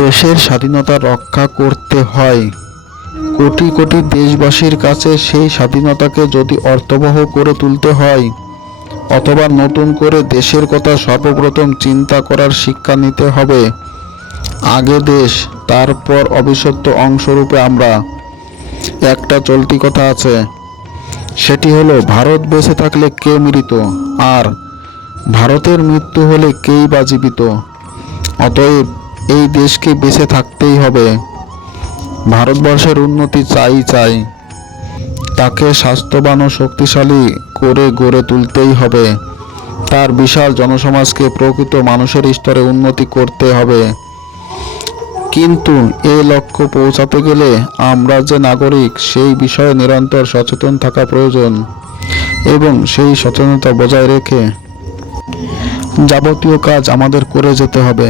দেশের স্বাধীনতা রক্ষা করতে হয়। কোটি কোটি দেশবাসীর কাছে সেই স্বাধীনতাকে যদি অর্থবহ করে তুলতে হয়, অথবা নতুন করে দেশের কথা সর্বপ্রথম চিন্তা করার শিক্ষা নিতে হবে। আগে দেশ, তারপর অবিচ্ছেদ্য অংশরূপে আমরা। একটা চলতি কথা আছে, সেটি হলো ভারত বেঁচে থাকলে কে মৃত, আর ভারতের মৃত্যু হলে কেই বা জীবিত। অতএব এই দেশকে বেঁচে থাকতেই হবে। ভারতবর্ষের উন্নতি চাই, তাকে স্বাস্থ্যবান ও শক্তিশালী করে গড়ে তুলতেই হবে। তার বিশাল জনসমাজকে প্রকৃত মানুষের স্তরে উন্নতি করতে হবে। কিন্তু এই লক্ষ্য পৌঁছাতে গেলে আমরা যে নাগরিক, সেই বিষয়ে নিরন্তর সচেতন থাকা প্রয়োজন এবং সেই সচেতনতা বজায় রেখে যাবতীয় কাজ আমাদের করে যেতে হবে।